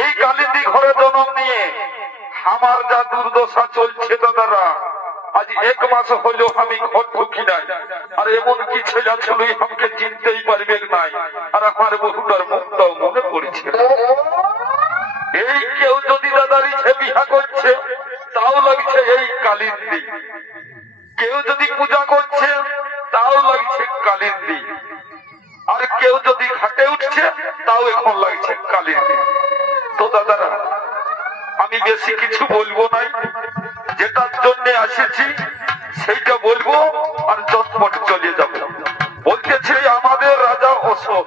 এই কালিন্দী ঘরে জন্ম নিয়ে আমার যা দুর্দশা চলছে দাদারা, আজ 1 মাস হলো আমি ঘর ঢুকি নাই, আর এমন কি ছেলে ছিল আমাকে চিনতেই পারবে নাই, আর আমার বহুটার মুখটাও মনে পড়েছে। এই কেউ যদি দাদার ইচ্ছে বিহা করছে তাও লাগছে এই কালিন্দী, কেউ যদি পূজা করছে তাও লাগছে কালিন্দী, আর কেউ যদি ঘাটে উঠছে তাও এখন লাগছে কালিন্দী। তো দাদারা আমি বেশি কিছু বলবো নাই, যেটার জন্য আসেছি সেইটা বলবো আর চটপট চলে যাবো। বলতেছে আমাদের রাজা অশোক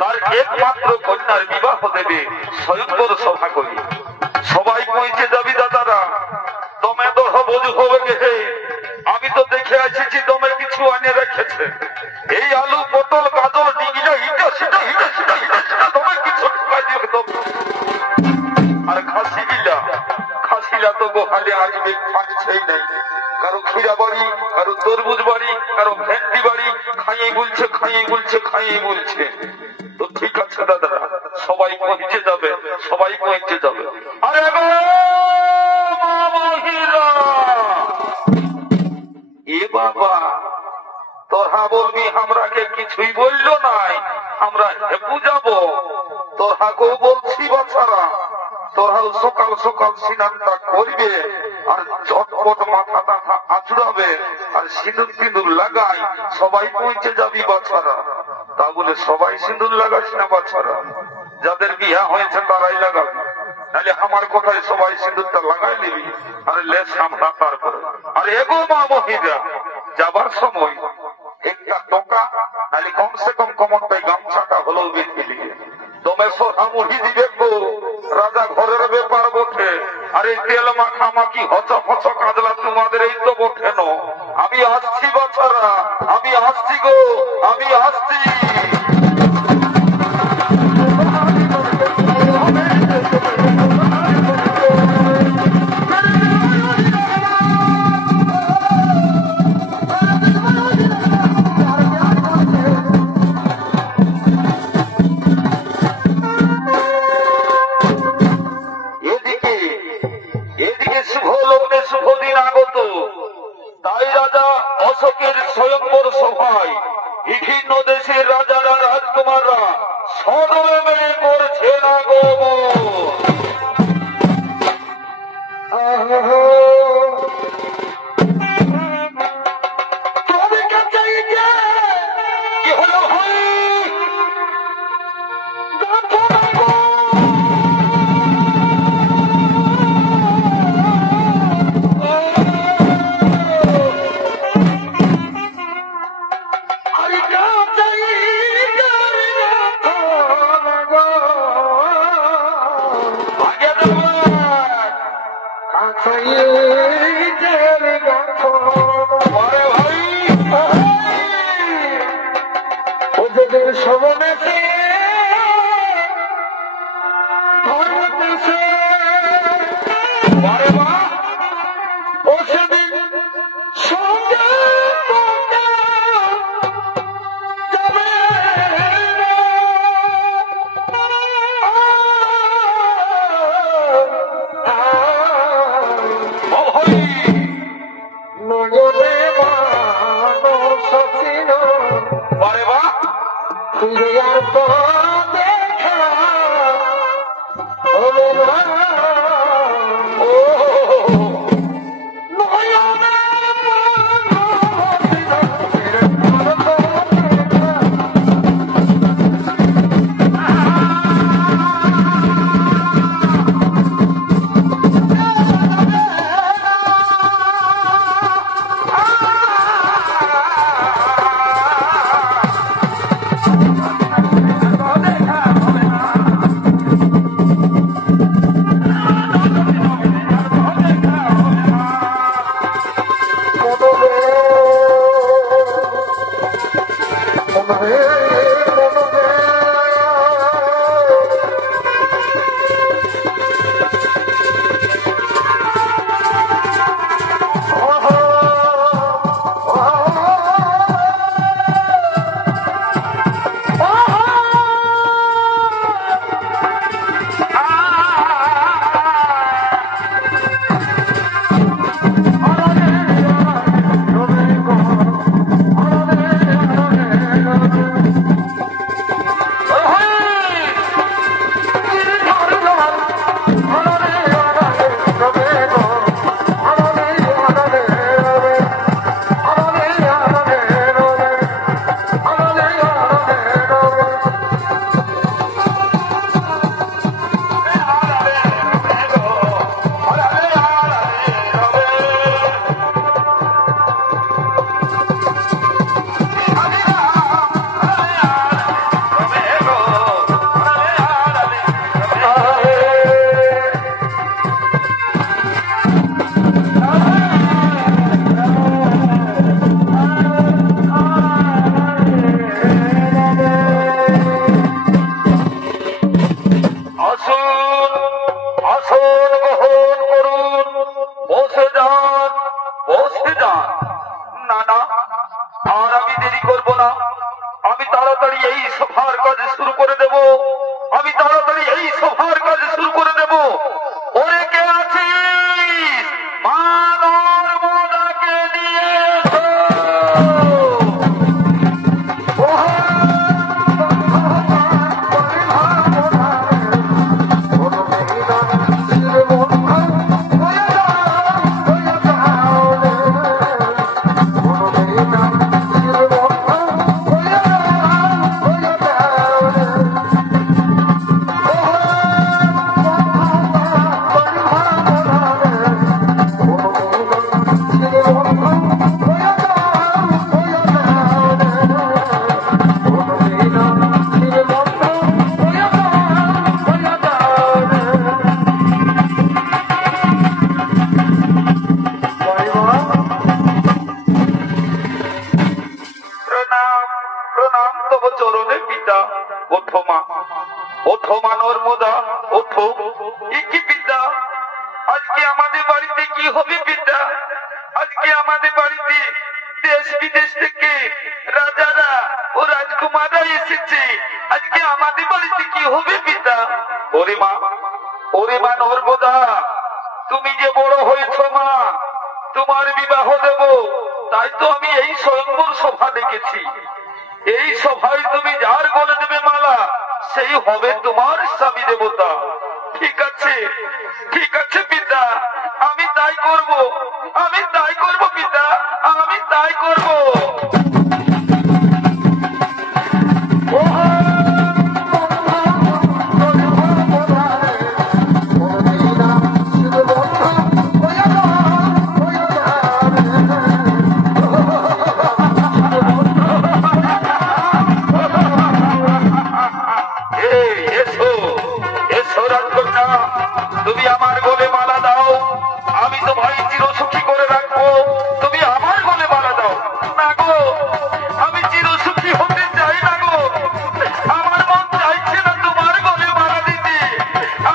তার একমাত্র কন্যার বিবাহ দেবে স্বয়ংবর সভা করি। সবাই পৌঁছে যাবি দাদারা, দমে দহ বোঝ হবে গে। আমি তো দেখে আসছি দমে কিছু আনে রেখেছে, এই আলু পটল গাজর ডিঙিটা হিটা সেটা হিটা সেটা হিটা সেটা দমে কিছু ঢুকাই দিয়ে একদম। আর খাসিলা তো গোহালে আসবে, থাকছেই নাই। কারো ক্ষীরা বাড়ি, কারো তরমুজ বাড়ি, কারো ভেন্ডি বাড়ি, খাইয়েই বলছে খাইয়েই বলছে খাইয়েই বলছে। তো ঠিক আছে দাদারা, সবাই পৌঁছে যাবে, সবাই পৌঁছে যাবে। আরে এ বাবা তোরা বলবি আমরাকে কিছুই বলল নাই, আমরা হেপু যাব। তোরাকেও বলছি বাচ্চারা, তোরাও সকাল সকাল স্নানটা করবে আর চটপট মাথা টাথা আঁচড়াবে আর সিঁদুর সিঁদুর লাগাই, সবাই পৌঁছে যাবি বাচ্চারা। তা বলে সবাই সিঁদুর লাগাস না বাচ্চারা, যাদের বিয়া হয়েছে তারাই লাগাবি, নাহলে আমার কথায় সবাই সিঁদুরটা লাগাই নিবি আর লেস সামলা তারপরে। আর এগো মা মহিলা যাবার সময় একটা টোকা নাহলে কমসে কম কমনটাই গামছাটা হলেও বেঁধে দিবে। দমে সোহা মুড়ি দিবে গো, রাজা ঘরের ব্যাপার বটে। আর এই তেল মাখামাখি হচ ফচ কাজলা তোমাদের এই তো বটে ন। আমি আসছি বাচ্চারা, আমি আসছি গো, আমি আসছি। অশোকের স্বয়ংবর সভায় বিভিন্ন দেশের রাজারা রাজকুমাররা সদরে মেলে করছে না গো। কি হলো ভাই? দেখা আসুন, আসন গ্রহণ করুন, বসে যান, বসে যান। না না, আর আমি দেরি করব না, আমি তাড়াতাড়ি এই সভার কাজ শুরু করে দেব, আমি তাড়াতাড়ি এই সভার কাজ শুরু করে দেব। ওরে কে আছিস? মানর মোদাকে নিয়ে তুমি যে বড় হয়েছ মা, তোমার বিবাহ দেব, তাই তো আমি এই স্বয়ম্বর সভা ডেকেছি। এই সভায় তুমি যার গলে দেবে মালা, সেই হবে তোমার স্বামী দেবতা। ঠিক আছে, ঠিক আছে পিতা, আমি তাই করব, আমি তাই করব পিতা, আমি তাই করব। তুমি আমার গলে মালা দাও, আমি তোমায় চিরসুখী করে রাখবো। তুমি আমার গলে মালা দাও। না গো, আমি চিরসুখী হতে চাই না গো, আমার মন চাইছে না তোমার গলে মালা দিতে,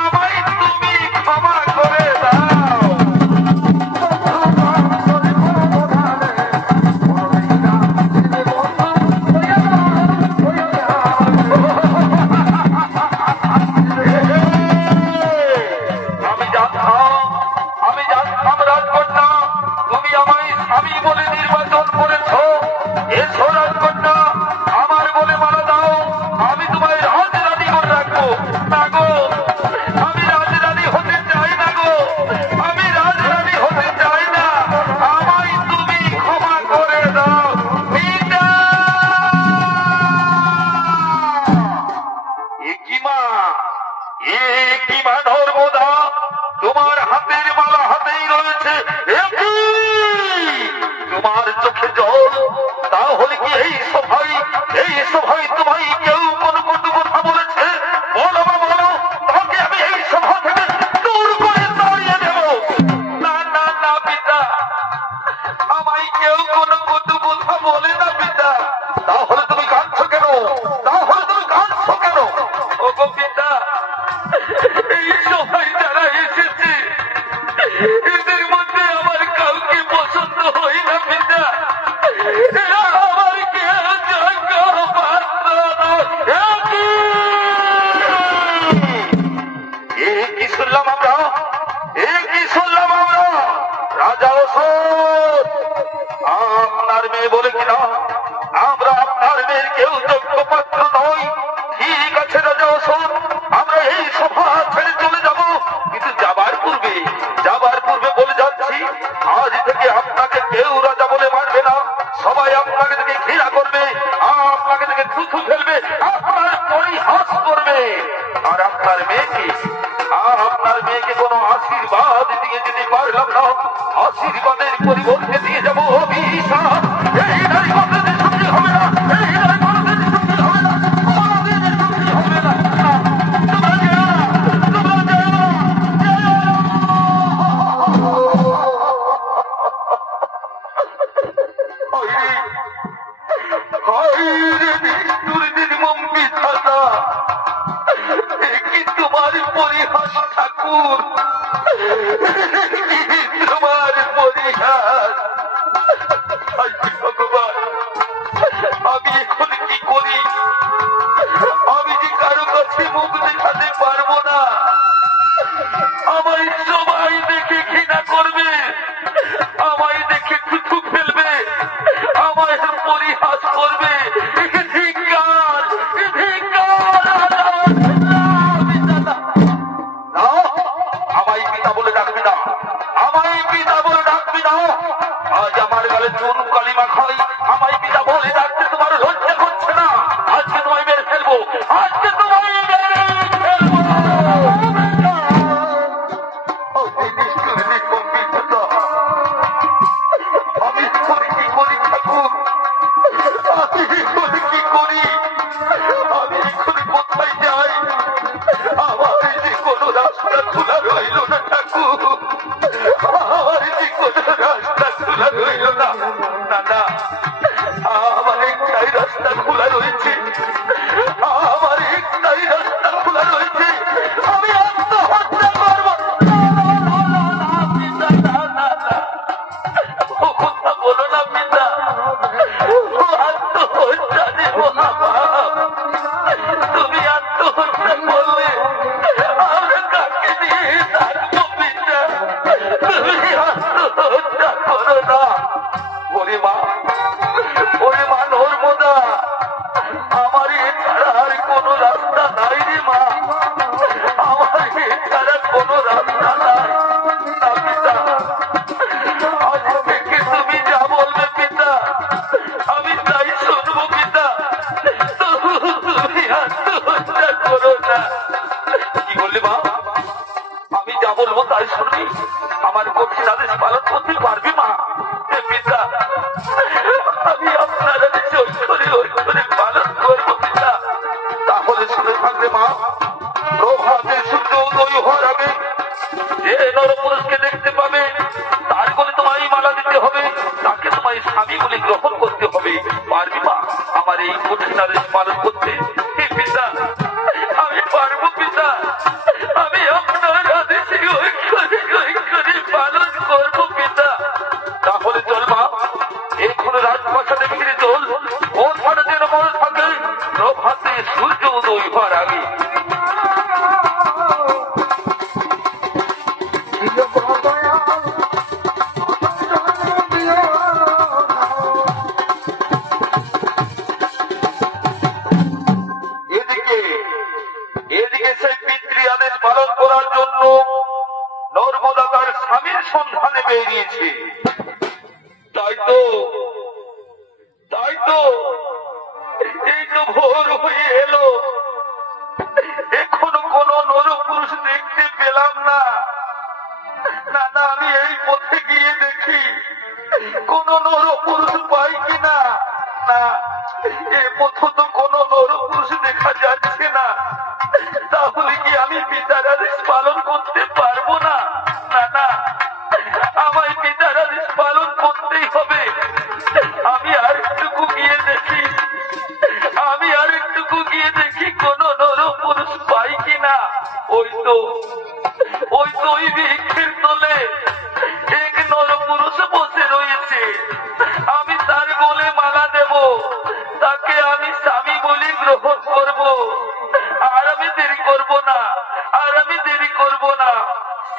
আমায় তুমি ক্ষমা করে দাও। আমি বলে নির্বাচন করেছ, এসো রাজকন্যা, আমার বলে মালা দাও, আমি তোমায় রাজরানী করে রাখবো। না গো, আমি রাজরানী হতে চাই না গো, আমি রাজরানী হতে চাই না, আমায় তুমি ক্ষমা করে দাও। একই মা নর্মদা, তোমার হাতের মালা হাতেই রয়েছে, তোমার চোখে জল, তাহলে কি এই সভায় তোমায় কেউ কোনো কটু কথা বলেছে? বলো বা বলো, তাকে আমি এই সভা থেকে দূর করে তাড়িয়ে দেব। না না না পিতা, আমায় কেউ কোনো কটু কথা বলে না পিতা। তাহলে তুমি কাঁদছো কেন? তাহলে তুমি কাঁদছো কেন? ওগো পিতা, এই সভায় যারা এসেছে, এদের মধ্যে আমার কাউকে পছন্দ হয় না পিতা। এরা আমার কেউ যোগ্য পাত্র নয়। কি শুনলাম আমরা, কি শুনলাম আমরা? রাজা অশোক আপনার মেয়ে বলে কিনা আমরা আপনার মেয়ের কেউ যোগ্য পাত্র নই। ঠিক আছে রাজা অশোক, আমরা এই সভা ছেড়ে চলে যাব, কিন্তু যাবার পূর্বে বলে যাচ্ছি, আজ থেকে আপনাকে কেউ রাজা বলে মানবে না। সবাই আপনাকে দেখে ঘৃণা করবে, আপনাকে দেখে থুথু ফেলবে, আপনার পরিহাস করবে। আর আপনার মেয়েকে কোনো আশীর্বাদ দিয়ে যেতে পারলাম না, আশীর্বাদের পরিবর্তে দিয়ে যাবো অভিশাপ। এই নারী কোনোদিন সুখী হবে না, এই নারী কোনোদিন সুখী হবে না, কোনোদিন সুখী হবে না। তোমরা যেও না, তোমরা যেও না, নির্মম বিধাতা, কি তোমার পরিহাস ঠাকুর, তোমার পরিহাস। ভগবান, আমি এখন কি করি? আমি যে কারো কাছে মুখ দেখাতে পারবো না। আমায় সবাই দেখে ঘৃণা করবে, আমায় দেখে থুথু ফেলবে, আমায় পরিহাস করবে। ধিক্কার, ধিক্কার। আমায় পিতা বলে ডাকবি না, আমায় পিতা বলে ডাকবি না। আজ আমার গালে চুন কালিমা খাই, আমায় পিতা বলে ডাকতে তোমার লজ্জা করছে না? আজকে তোমায় মেরে ফেলবো, আজকে তোমায় মেরে ফেলবো। আমি করি কি করি ঠাকুর, আমি কি করি? আমি এখন কোথায় যাই? আমার যে কোনো রাস্তা খোলা রইল না ঠাকুর, আমার যে কোনো রাস্তা খোলা রইল না। না না, আমার একটাই রাস্তা খোলা রয়েছে, আমার একটাই রাস্তা খোলা রয়েছে। আমি আত্মহত্যা করবো। কথা বলো না পিতা, আত্মহত্যা দেব। তুমি আত্মহত্যা করলে আমরা কাকে দিয়ে থাকবো পিতা? তুমি আত্মহত্যা করো না। ওরে মা, ওরে মা নর্মদা, আমার এছাড়া আর কোনো রাস্তা নাই রে মা, আমার এছাড়া কোনো রাস্তা নাই। না পিতা, আজ থেকে তুমি যা বলবে পিতা, আমি তাই শুনবো পিতা। তুমি আত্মহত্যা করো না। কি বললি মা? আমি যা বলবো তাই শুনবি? আমার কঠিন আদেশ পালন করতে পারবি মা? পিতা, আমি আপনার আদেশ অক্ষরে পালন করবো পিতা। তাহলে শুনে থাকবে মা, প্রভাতে সূর্য উদয় হওয়ার আগে যে নরপুরুষকে দেখতে পাবে তার কোলে তোমায় মালা দিতে হবে, তাকে তোমায় স্বামী বলে গ্রহণ করতে হবে। পারবি মা আমার এই কঠিন আদেশ পালন করতে? পিতা, আমি পারবো পিতা, আমি আপনার আদেশে অক্ষরে পালন করবো পিতা। তাহলে চল মা, এখন রাজপ্রাসাদে ফিরে চল। ওখানে যেন মনে থাকে প্রভাতে সূর্য উদয় হওয়ার আগে। এদিকে সেই পিতৃ আদেশ পালন করার জন্য নর্মদা তার স্বামীর সন্ধানে বেরিয়েছে। তাই তো এই তো ভোর হয়ে এলো, এখনো কোন নরপুরুষ দেখতে পেলাম না। না না, আমি এই পথে গিয়ে দেখি কোন নরপুরুষ পাই কিনা। না, এ পথ তো কোন নরপুরুষ দেখা যাচ্ছে না। তাহলে কি আমি পিতার আদেশ পালন করতে পারবো না? না না, আমায় পিতার আদেশ পালন করতেই হবে। আমি আর একটুকু গিয়ে দেখি, আমি আর একটুকু গিয়ে দেখি কোন নরপুরুষ পাই কিনা। ওই তো ওই বৃক্ষের তলে এক নরপুরুষ বসে রয়েছে। আমি তার গলে মালা দেব, তাকে আমি স্বামী বলে গ্রহণ করব। আর আমি দেরি করব না, আর আমি দেরি করব না।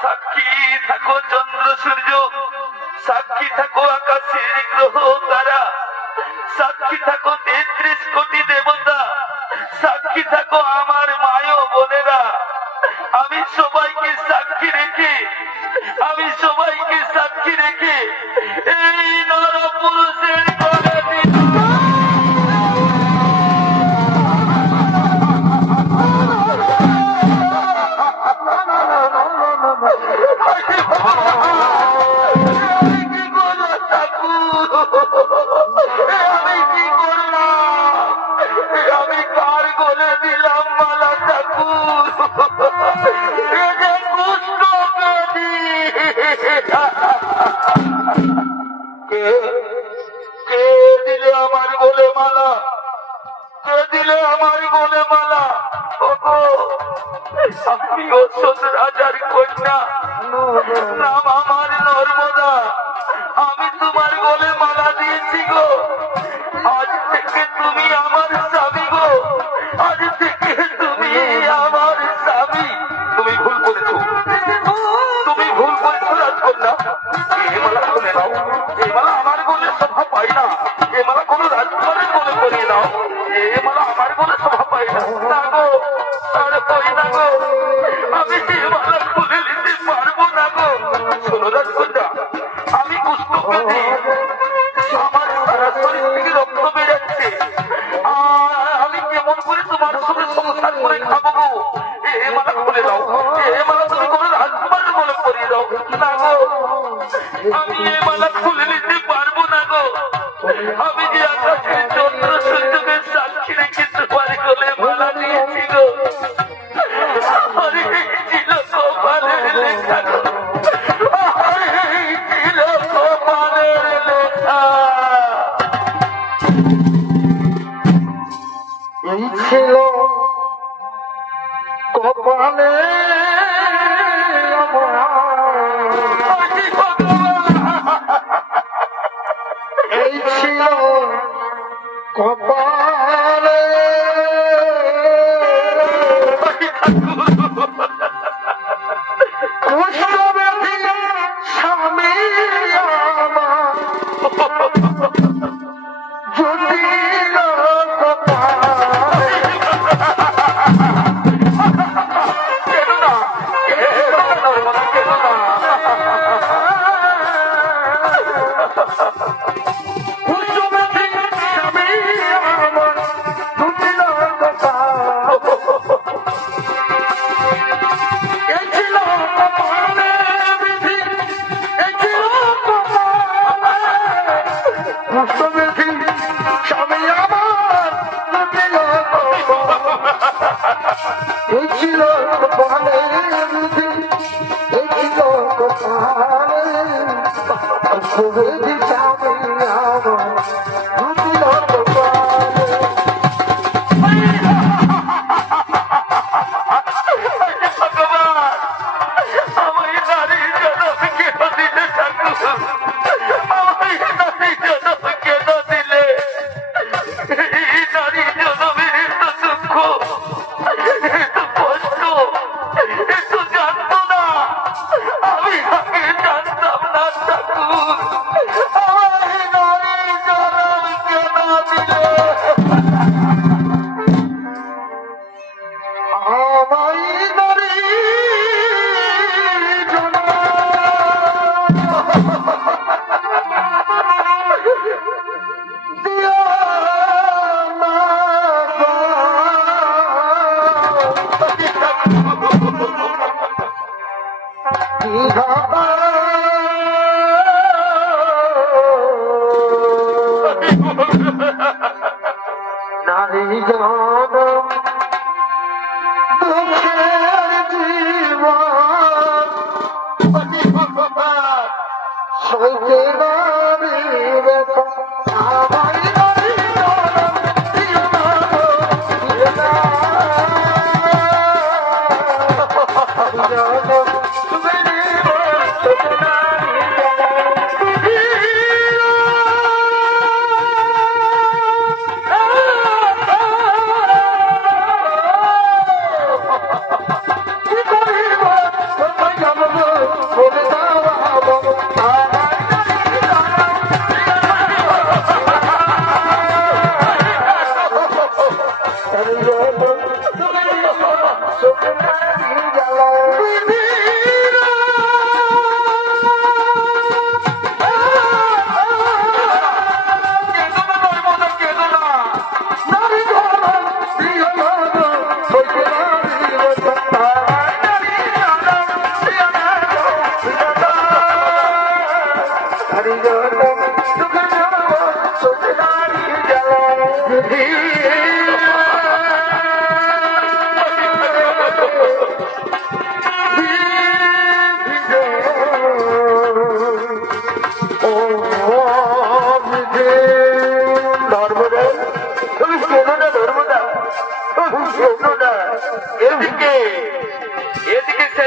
সাক্ষী থাকো চন্দ্র সূর্য, সাক্ষী থাকো আকাশের গ্রহ তারা, সাক্ষী থাকো 33 কোটি দেবতা, সাক্ষী থাকো আমার মায় বোনেরা। আমি সবাইকে সাক্ষী রেখে, আমি সবাইকে সাক্ষী রেখে এই নরপুরুষের গলা আমি কার গলে দিলাম মালা ঠাকুর? কে দিলে আমার গলে মালা? কে দিলে আমার গলে মালা? আমি অসৎ রাজার কন্যা, নাম আমার নর্মদা। আমি তোমার গলে মালা দিয়েছি গো। আজ থেকে তুমি আমার স্বামী গো। আজ থেকে তুমি আমার স্বামী। তুমি ভুল করেছো, তুমি ভুল করেছো রাজকন্যা। এ মালা খুলে নাও। এ মালা আমার গলে শোভা পাই না। এ মালা কোনো রাজকুমারের গলে পরিয়ে নাও। এ মালা আমার গলে শোভা পাই না। না গো, আর পাই না গো। আমি এ মালা খুলে নিতে পারবো না গো। শোনো রাজকন্যা, আমি কুষ্ঠব্যাধি, আমার সারা শরীর থেকে রক্ত বেরোচ্ছে। আমি কেমন করে তোমার সঙ্গে সংসার করে খাবো গো। এ মালা খুলে দাও। এ মালা তুমি কোনো রাজকুমারের বলে পরিয়ে দাও। না গো, আমি এ মালা খুলে নিতে পারবো না গো। আমি যে আকাশের চন্দ্র সূর্যকে সাক্ষী রেখে তোমার গলে মালা দিয়েছি গো। আরে ছিল কপালের লেখা গো। ছিল কপালের লেখা। এই ছিল কপালে এই ছিল কপালে কুষ্ঠব্যাধি স্বামী আমার জুটিল কপালে। কেন না, নর্মদা কেন না। কুষ্ঠব্যাধি স্বামী আমার জুটিল কপালে। এই ছিল কপালে বিধি, এই ছিল কপালে। কুষ্ঠব্যাধি স্বামী আমার জুটিল কপালে। এই ছিল কপালে বিধি, এই ছিল কপালে। কুষ্ঠব্যাধি স্বামী আমার জুটিল কপালে। ভগবান, আমার নারী জনম কেন দিলে ঠাকুর? আমার নারী জনম কেন দিলে? এই নারী জনমের এত দুঃখ, এত কষ্ট, এত যন্ত্রণা আমি আগে জানতাম না ঠাকুর। আমার নারী জনম কেন দিলে? আমায় নারী জনম দিও না গো। বিধাতা নারী জনম দুঃখের জীবন সইতে নারী বেতন। আমায় নারী জনম দিও না গো, দিও না। জনম তুমি দিও, তুমি নারী জনম দিও। কি করিব কোথায় যাব গো, বলে দাও আমাকে। আমায় নারী জনম দিও না গো। নারী জনম তুমি দিও, তুমি নারী জনম।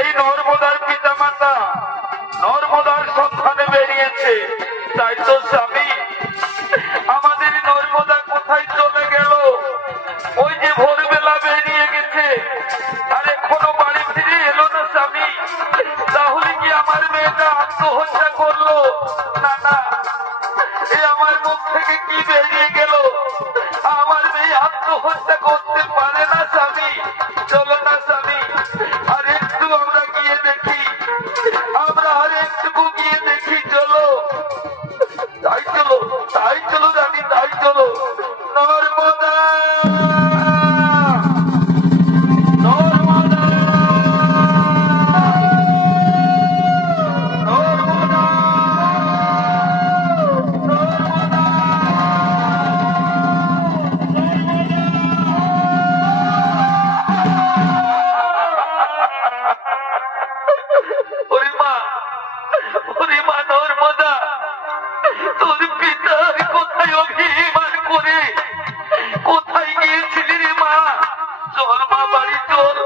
এই নর্মদার পিতা মাতা নর্মদার সন্ধানে বেরিয়েছে। তাই তো স্বামী, আমাদের নর্মদা কোথায় চলে গেল? ওই যে ভোরবেলা বেরিয়ে গেছে, আর এখনো বাড়ি ফিরে এলো না স্বামী। তাহলে কি আমার মেয়েটা আত্মহত্যা করলো? না না, এ আমার মুখ থেকে কি বেরিয়ে গেল? আমার মেয়ে আত্মহত্যা করতে পারে না স্বামী। চলো না স্বামী, আর একটু আমরা গিয়ে দেখি, আমরা আর একটুকু গিয়ে দেখি। চলো, তাই চলো, তাই চলো রানী, তাই চলো। নর্মদা, নর্মদা, নর্মদা, নর্মদা। ওরে মা, ওরে মা নর্মদা, তোর পিতা কোথায় অভিমান করে কোথায় গিয়েছিলি রে মা? চল মা বাড়ি, চল,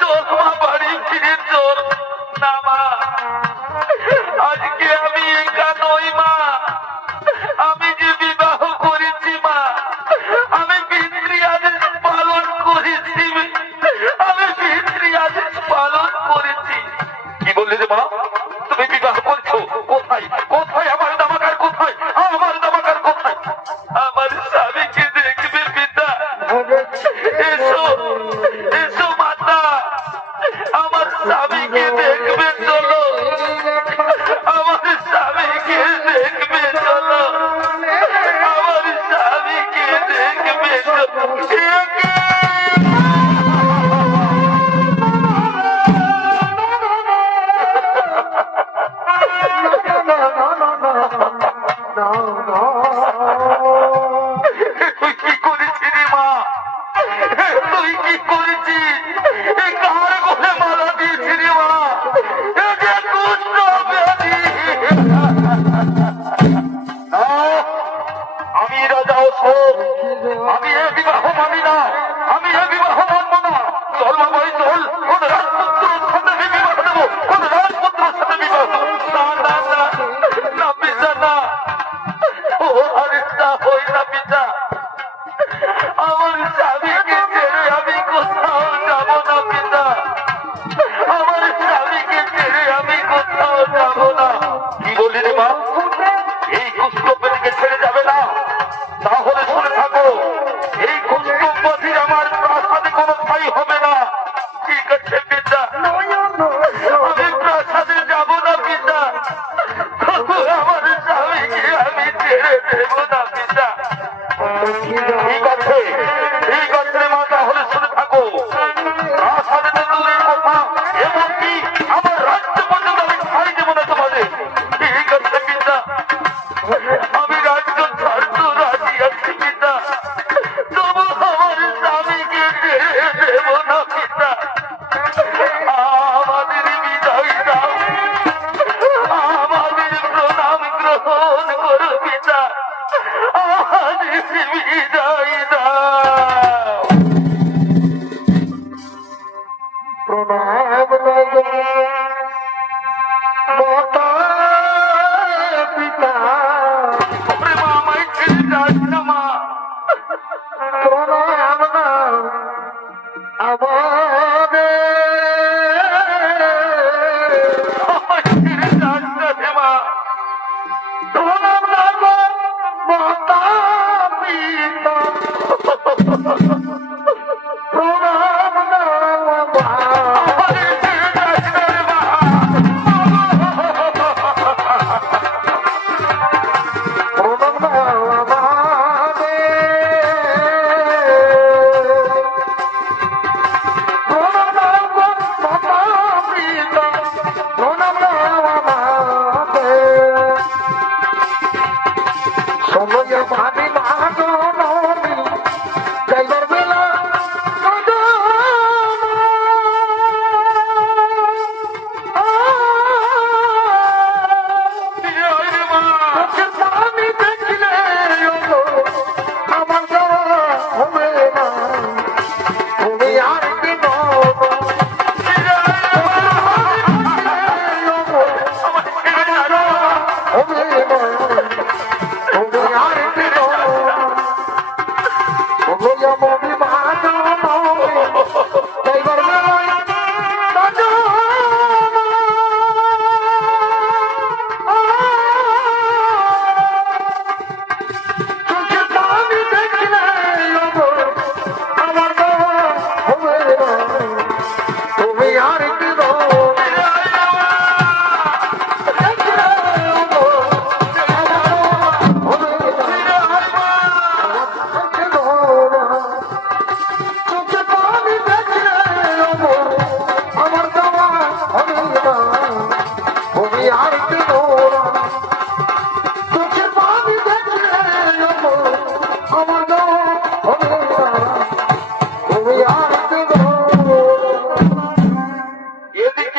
চল মা বাড়ি ফিরে চল। না মা, আজকে আমি একা নই মা, আমি যে বিবাহ করেছি মা, আমি পিতৃ আদেশ পালন করেছি, আমি পিতৃ আদেশ পালন করেছি। কি বললি রে মা? তুমি বিবাহ করছো? কোথায়, কোথায় আমার দামাকার? কোথায় আমার দামাকার? কোথায়? আমার স্বামীকে দেখবে পিতা। এসো, এসো মাতা, আমার স্বামীকে দেখবে চলো, আমার স্বামীকে দেখবে চলো, আমার স্বামীকে দেখবে চলো। তুই কি করেছিস রে মা? তুই কি করেছিস? এই কার গলে মালা দিয়েছিস রে মা? এটা কুষ্ঠ ব্যাধি। আমি রাজা অশোক, আমি এ বিবাহ মানি না, আমি এ বিবাহ মানব না। চল মা বাড়ি চল, কোন রাজপুত্রের সাথে আমি বিবাহ দেবো, কোন রাজপুত্রের সাথে বিবাহ। না না না না পিতা, না, ও আরেকটা হই না পিতা। আমার স্বামীকে ছেড়ে আমি কোথাও যাব না পিতা, আমার স্বামীকে ছেড়ে আমি কোথাও যাব না। কি বলি রে মা? এই কুষ্ঠব্যাধিকে ছেড়ে যাবে না? তাহলে শুনে থাকো, এই কুষ্ঠব্যাধির আমার প্রাসাদে কোনো ঠাঁই হবে না। ঠিক আছে পিতা, আমি প্রাসাদে যাব না পিতা, তবু আমার স্বামীকে আমি ছেড়ে দেব না পিতা। ঠিক আছে, ঠিক আছে মা, তাহলে শুনে থাকো। প্রাসাদে তো দূরের কথা, এমনকি আমার রাজ্য পর্যন্ত আমি ছাড়ি দেব না তোমাদের। ঠিক আছে পিতা, আমি রাজ্য ছাড়তে রাজি আছি পিতা, তবু আমার স্বামীকে ছেড়ে দেব না পিতা। আমাদের বিদায় দাও, আমাদের প্রণাম গ্রহণ করো পিতা, আমাদের বিদায় দাও। প্রণাম মাতা পিতা, ওরে মা, আমায় ছেড়ে যাস না মা। প্রণাম না আমাদের, আমায় ছেড়ে যাস না রে মা। প্রণাম না মাতা পিতা, প্রণাম না আমায় ছেড়ে যাস না রে মা।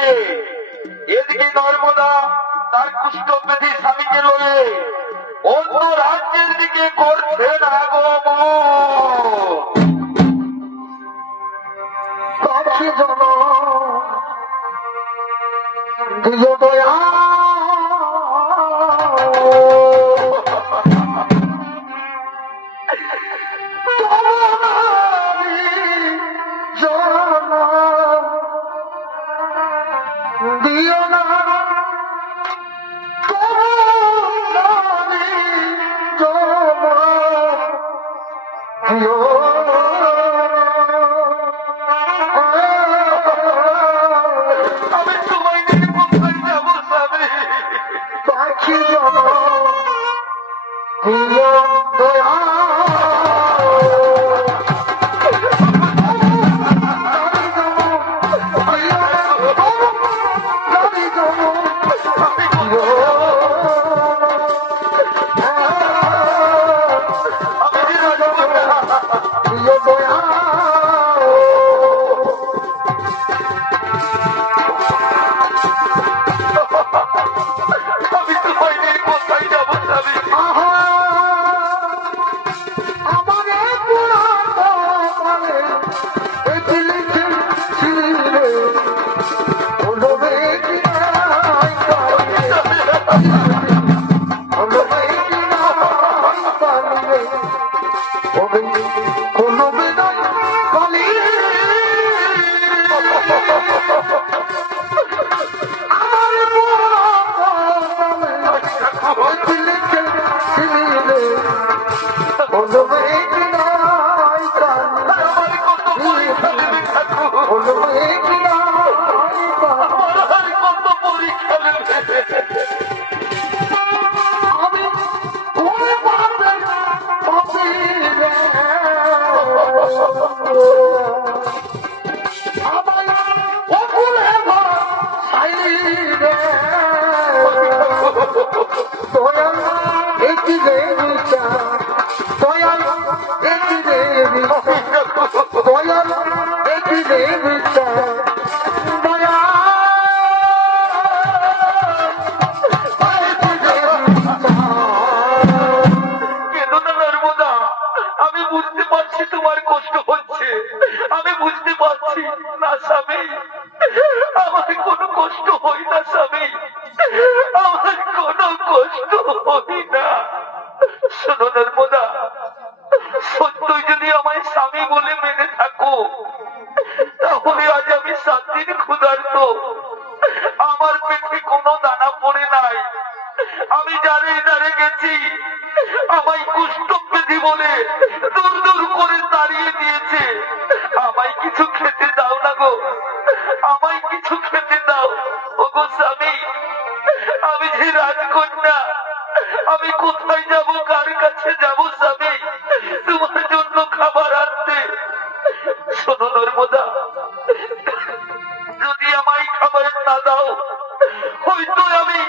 দিকে এদিকে নর্মদা তার কুষ্ঠব্যাধি স্বামীকে লয়ে অন্য রাজ্যের দিকে করছেন আগমন। পাখি জন দিও দয়া দিও না আমি তোমায় নিয়ে কোথায় যাবো স্বামী? পাখি জন দিও দয়া আমি তোমায় নিয়ে কোথায় যাবো স্বামী? আমার কত পরীক্ষা নেবে ঠাকুর, আমার কত পরীক্ষা নেবে। কেন না নর্মদা, আমি বুঝতে পারছি তোমার কষ্ট হচ্ছে, আমি বুঝতে পারছি না স্বামী, আমার কোনো কষ্ট হয় না স্বামী, আমার কোনো কষ্ট হয় না। শোনো নর্মদা, সত্যই যদি আমায় স্বামী বলে মেনে থাকো, তাহলে আজ আমি 7 দিন ক্ষুধার্ত, আমার পেটে কোনো দানা পড়ে নাই, আমি যারে যারে গেছি আমায় কুষ্ঠব্যাধি বলে দূর দূর করে তাড়িয়ে দিয়েছে। আমায় কিছু খেতে দাও না গো, আমায় কিছু খেতে দাও। ও গো স্বামী, আমি যে রাজকন্যা, আমি কোথায় যাব, কার কাছে যাব স্বামী তোমার জন্য খাবার আনতে? শোনো নর্মদা, যদি আমায় খাবার না দাও, হয়তো আমি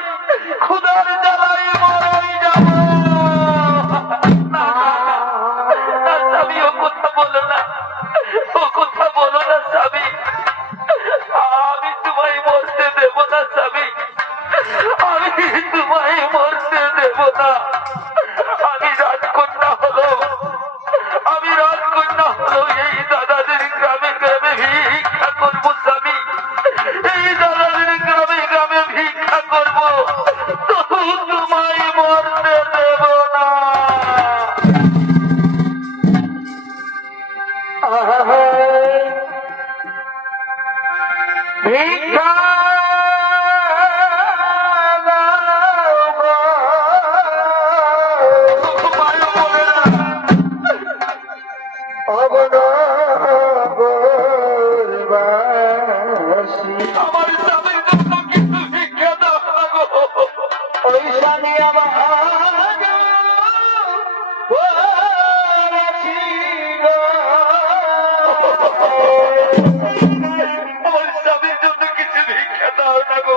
ক্ষুধার জ্বালায় মারাই যাব। স্বামী, ও কথা বলো না, ও কথা বলো না স্বামী, আমি তোমায় মরতে দেব না স্বামী, আমি তোমায় মরতে দেব না। আমি রাজকন্যা হলো, আমি রাজকন্যা হলো এই দাদাদের গ্রামে গ্রামে ভিক্ষা করবো স্বামী, এই দাদাদের গ্রামে গ্রামে ভিক্ষা করবো, তবু তোমায় মরতে দেব না। ভিক্ষা তোমায় বলে না, আমার স্বামীর জন্য কিন্তু ভিক্ষা দাও না গো। আমার স্বামীর জন্য কিছু ভিক্ষা দাও না গো।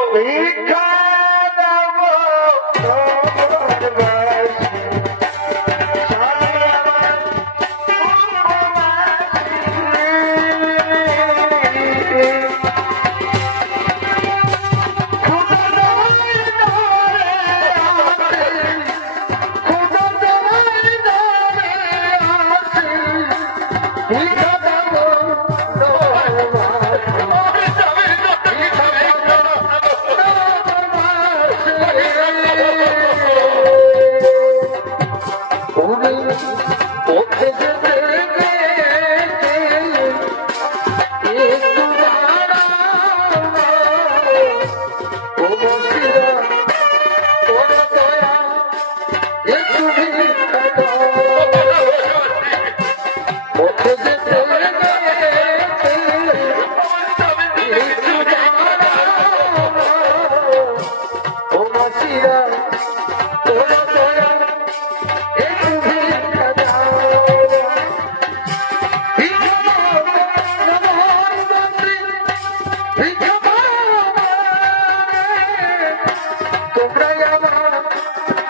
তোমরাই আমার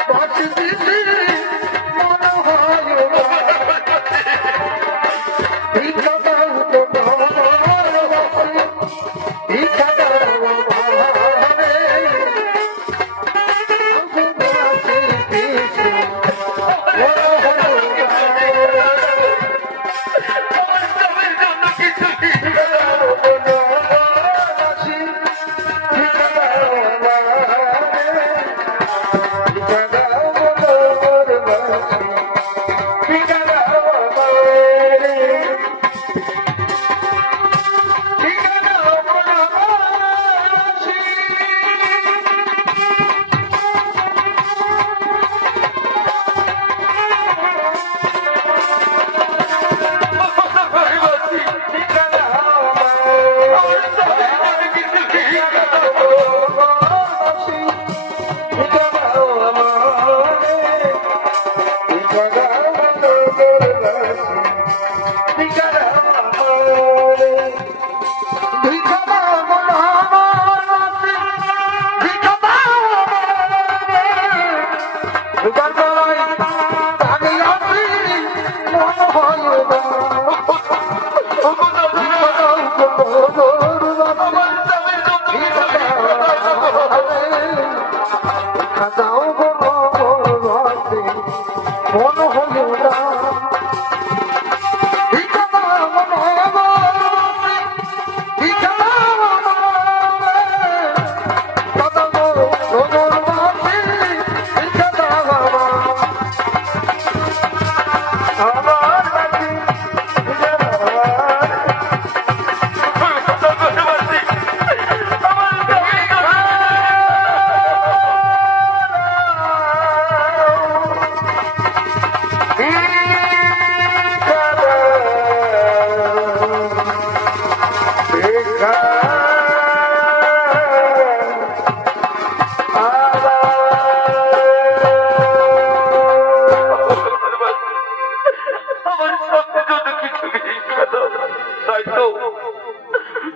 বাঁচি দিছি মনে হয় না ভিক্ষা দাও তোমার বাঁচি ভিক্ষা দাও আমারে বাঁচি দিছি মনে হয় না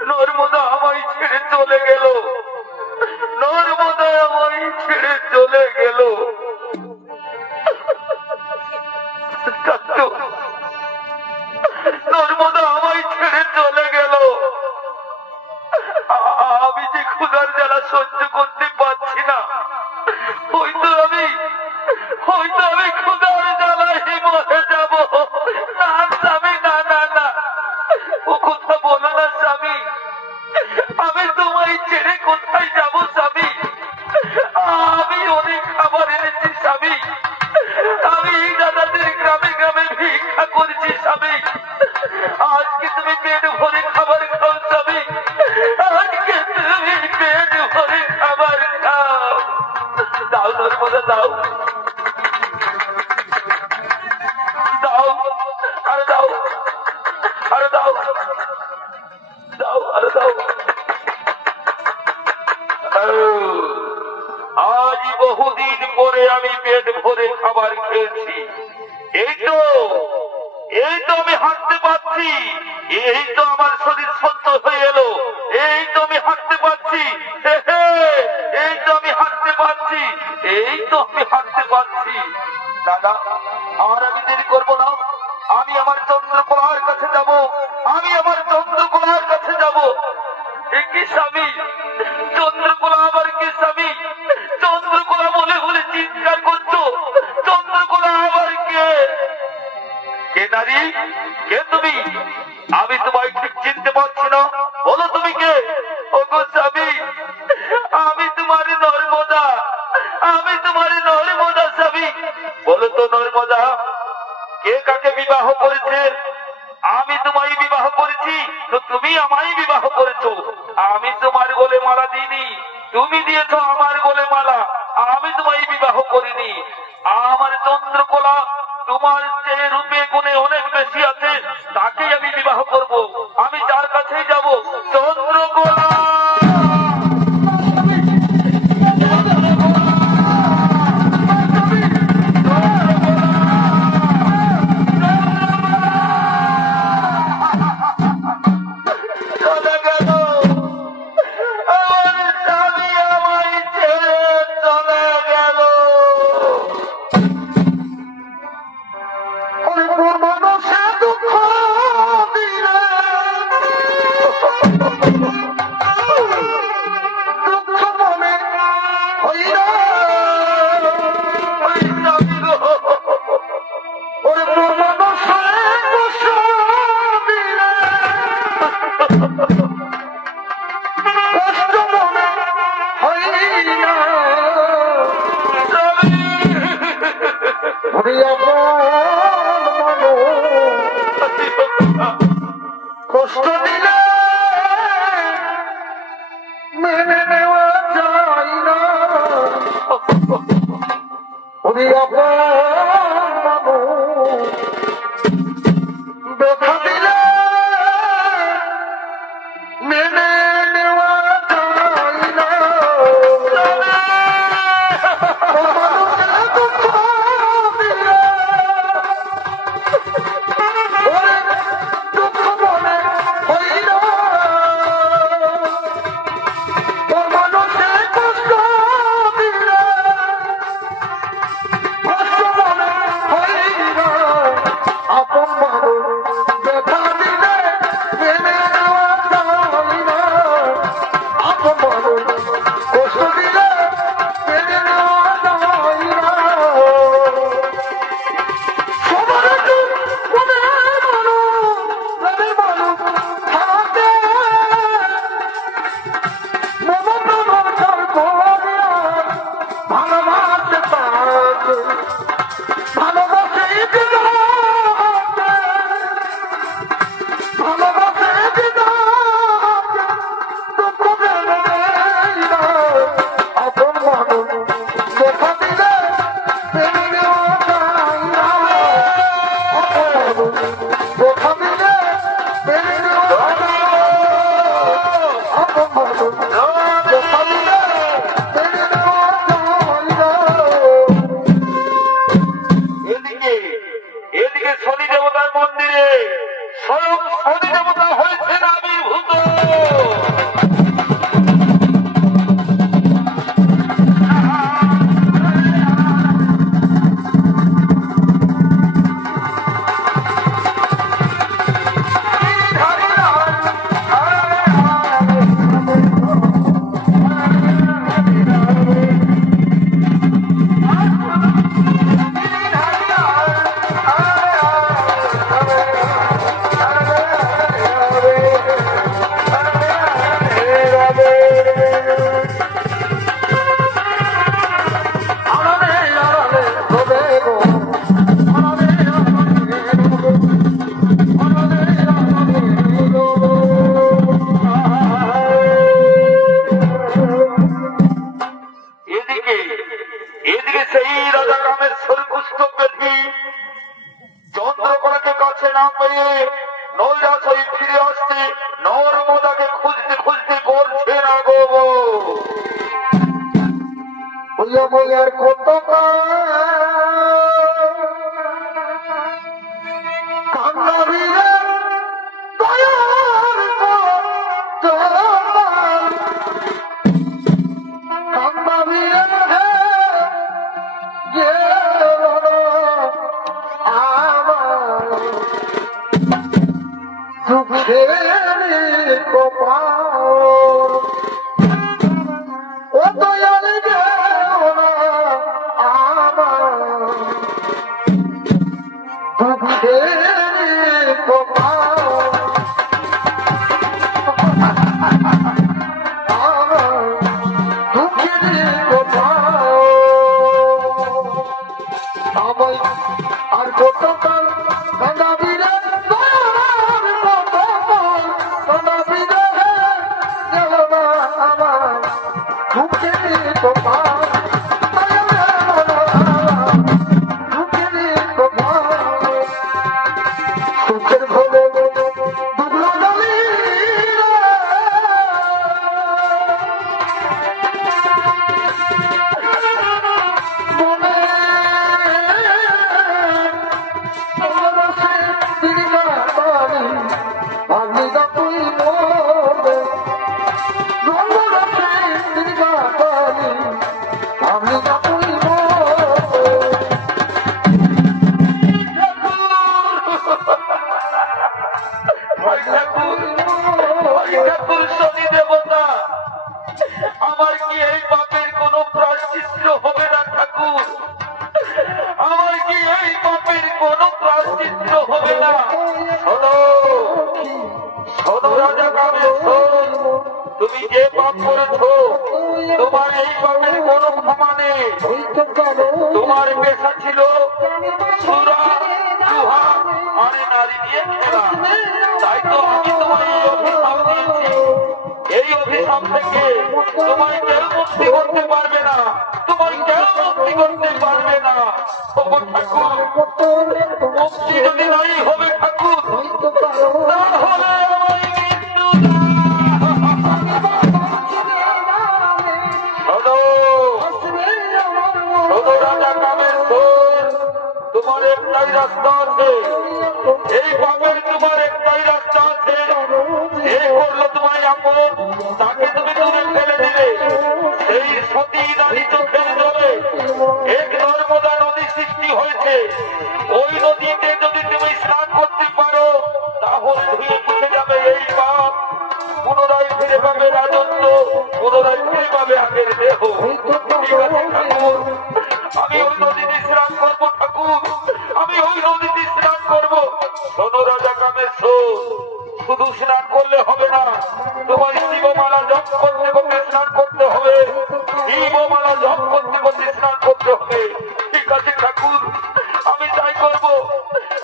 নর্মদা আমায় ছেড়ে চলে গেল, নর্মদা আমায় ছেড়ে চলে গেল। নর্মদা আমায় ছেড়ে চলে গেল। আমি যে ক্ষুধার জ্বালা সহ্য করতে পারছি না, হয়তো আমি ক্ষুধার জ্বালায় মরে যাব। না স্বামী, না না না, ও কথা বলো না স্বামী। আমি তোমায় ছেড়ে কোথায় যাব স্বামী? আমি অনেক খাবার এনেছি স্বামী, আমি দাদাদের গ্রামে গ্রামে ভিক্ষা করছি স্বামী। আজকে তুমি পেট ভরে খাবার খাও স্বামী, আজকে তুমি পেট ভরে খাবার খাও। দাও নর্মদা, দাও দাও, আরে দাও, আরে দাও, দাও, আরে দাও। আজ বহুদিন পরে আমি পেট ভরে খাবার খেয়েছি। এই তো আমি হাঁটতে পারছি, এই তো আমার শরীর সুস্থ হয়ে এলো, এই তো আমি হাঁটতে পারছি, এই তো আমি হাঁটতে পারছি, এই তো আমি হাঁটতে পারছি। দাদা, আর আমি দেরি করবো না, আমি আমার চন্দ্রকলার কাছে যাব, আমি আমার চন্দ্রকলার কাছে যাব। কি স্বামী, চন্দ্রকলা আবার কি স্বামী? চন্দ্রকলা বলে বলে চিৎকার করছো, চন্দ্রকলা আবার কে? কে নারী, কে তুমি? আমি তোমায় ঠিক চিনতে পারছি না, বলো তুমি কে? ওগো স্বামী, আমি তোমার নর্মদা, আমি তোমার নর্মদা স্বামী। বলো তো নর্মদা, কে কাকে বিবাহ করেছে? আমি তোমায় বিবাহ করেছি, তো তুমি আমায় বিবাহ করেছো। আমি তোমার গলে মালা দিইনি, তুমি দিয়েছ আমার গলে মালা, আমি তোমায় বিবাহ করিনি। আমার চন্দ্রকলা তোমার যে রূপে গুণে অনেক বেশি আছে, তাকেই আমি বিবাহ করব। আমি যার কাছেই যাব, চন্দ্রকলা। চলে হইরা ওরে মানুষে কষ্ট দিলে কষ্ট মনে হইরা ওরে আপন কষ্ট দিলে মেনে নেওয়া যায় না ওরে আপন ব্যথা দিলে মেনে নেওয়া যায় না এদিকে শনি দেবতার মন্দিরে স্বয়ং শনি দেবতা হয়েছেন আবির্ভূত। এদিকে সেই রাজা কামেশ্বর কুষ্ঠব্যাধি চন্দ্রকলাকে কাছে না পেয়ে নৈরাশয় ফিরে আসছে, নর্মদাকে খুঁজতে খুঁজতে করছে না গো বইয়া বইয়ার কত কান্নাবিরে দয়ার কান্নাবিরে ও দয়াল আর কতকাল কান্দাবিরে কান্দাবিরে আমার দুঃখে কপাল সুখের ঘরে দুগলা ডালি মনে ভাবিদা তুই মনে তোমার এই পাপের কোনো ক্ষমা নেই। তোমার পেশা ছিল সুরা, জুহা আর নারী দিয়ে খেলা। তাই তো আমি তোমার এই অভিশাপ দিয়েছি। এই অভিশাপ থেকে তোমার কেউ মুক্তি করতে পারবে না, তোমার কেউ মুক্তি করতে পারবে না। ঠাকুর, মুক্তি যদি নাই হবে ঠাকুর, তাহলে আমার মৃত্যু। রাজা কামের সোর, তোমার একটাই রাস্তা আছে। এই পাপের তোমার একটাই রাস্তা আছে। এই করলো তোমার আপন, তাকে তুমি দূরে ফেলে দিলে। সেই সতী নারী চোখের জলে এক নর্মদা নদী সৃষ্টি হয়েছে। ওই নদীতে যদি তুমি স্নান করতে পারো, তাহলে ধুয়ে মুছে যাবে এই পাপ। পুনরায় ফিরে পাবে রাজত্ব, পুনরায় ফিরে পাবে আগের দেহ। ঠিক আছে ঠাকুর, আমি ওই নদীতে স্নান করবো ঠাকুর, আমি ওই নদীতে স্নান করবো। শোনো রাজা কামেশ্বর, শুধু স্নান করলে হবে না, তোমার শিবমালা জপ করতে করতে স্নান করতে হবে। শিবমালা জপ করতে করতে স্নান করতে হবে। ঠিক আছে ঠাকুর, আমি তাই করবো,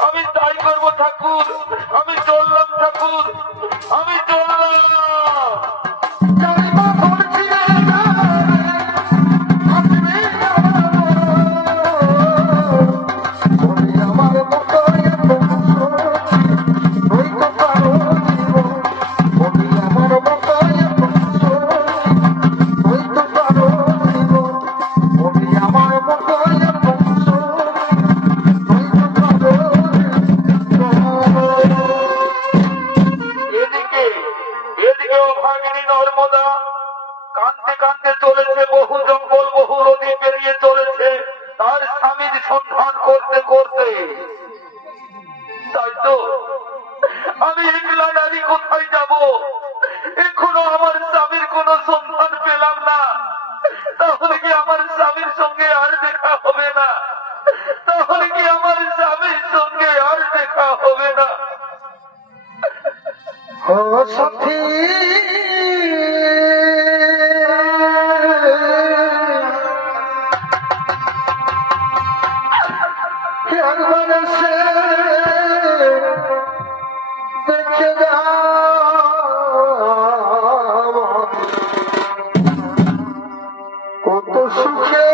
আমি তাই করবো ঠাকুর। আমি চললাম ঠাকুর, আমি চললাম। কাঁদতে কাঁদতে চলেছে, বহু জঙ্গল বহু নদী পেরিয়ে চলেছে তার স্বামীর সন্ধান করতে করতে। তাই তো আমি একলা নারী কোথায় যাব? এখনো আমার স্বামীর কোন সন্ধান পেলাম না। তাহলে কি আমার স্বামীর সঙ্গে আর দেখা হবে না? তাহলে কি আমার স্বামীর সঙ্গে আর দেখা হবে না? ও সখী একবার সে দেখে কত সুখে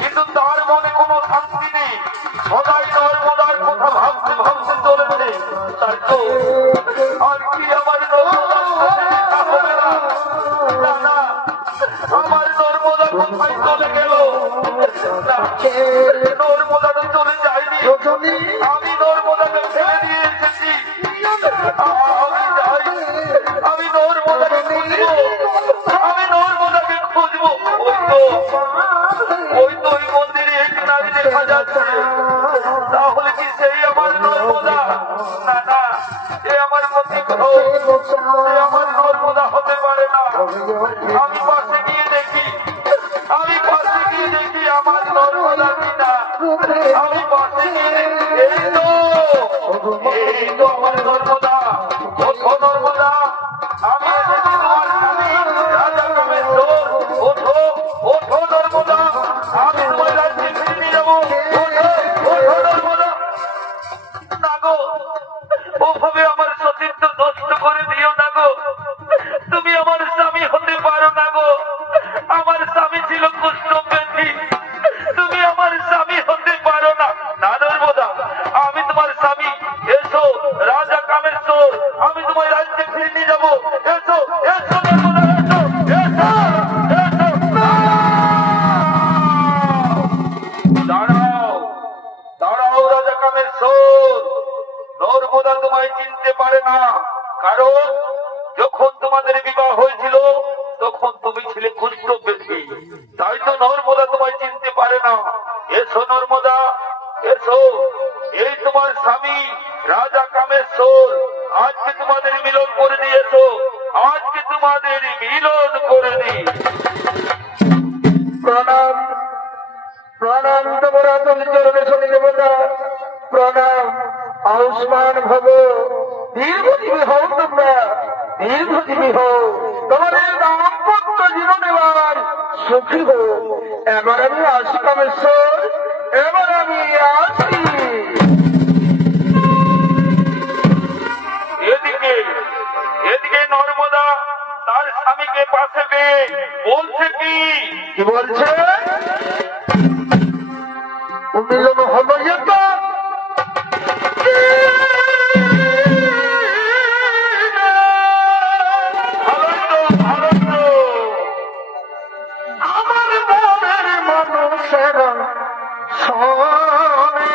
কিন্তু তার মনে কোনো শান্তি নেই। সদাই নর্মদার কথা ভাবতে ভাবতে চলেছে। তাই তো আর কি আমার নর্মদার সাথে দেখা হবে না? না না, আমার নর্মদা কোথায় চলে গেল? না, নর্মদা তো চলে যায়নি, আমি নর্মদাকে ফেলে দিয়ে এসেছি। আমি যাই, আমি নর্মদাকে খুঁজবো, আমি নর্মদাকে খুঁজবো। ওই তো ওই মন্দিরে একটি নারী দেখা যাচ্ছে, তাহলে কি সেই আমার নর্মদা? না না, এ আমার মতিগ্রহ, এ আমার নর্মদা হতে পারে না। আমি পাশে গিয়ে দেখি, আমি পাশে গিয়ে দেখি আমার নর্মদা কিনা। আমি পাশে গিয়ে দেখি, এই তো আমার নর্মদা। ওঠো নর্মদা, আমি এসেছি তোমার স্বামী রাজা কামেশ্বর। ওঠো, ওঠো নর্মদা, আমি তোমার রাজ্যে ফিরে নিয়ে যাবো। ওঠো নর্মদা। না গো, ওভাবে আমার সতীত্ব নষ্ট করে দিও না গো। তুমি আমার স্বামী হতে পারো না গো। আমার স্বামী ছিল কুষ্ঠব্যাধি, তুমি আমার স্বামী হতে পারো না। না নর্মদা, আমি তোমার স্বামী। এসো রাজা কামেশ্বর, আমি তোমার রাজ্যে ফিরে নিয়ে যাবো। এসো এসো নর্মদা, এসো এসো এসো। দাঁড়াও দাঁড়াও রাজা কামেশ্বর, নর্মদা তোমায় চিনতে পারে না, কারণ যখন তোমাদের বিবাহ হয়েছিল তখন তুমি ছিলে কুষ্ঠব্যাধি, তাই তো নর্মদা তোমায় চিনতে পারে না। এসো নর্মদা, এসো, এই তোমার স্বামী রাজা কামেশ্বর, আজকে তোমাদের মিলন করে দিয়েছো, আজকে তোমাদের মিলন করে দিই। প্রণাম প্রণাম তোমার চরণে শনি দেবতা, প্রণাম। আয়ুষ্মান ভব, দীর্ঘজীবী হও তোমরা, দীর্ঘজীবী হও, তোমাদের দাম্পত্য জীবন এবার সুখী হোক। এবার আমি আসি কামেশ্বর, এবার আমি আসি। এদিকে এদিকে নর্মদা তার স্বামীকে পাশে পেয়ে বলছে কি বলছে? মিলন হলো যেত আমার মনের মানুষের সনে,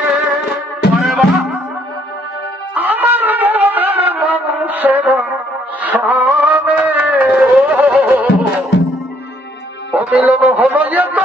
আমার মনের মানুষের সনে মিলন হলো যেত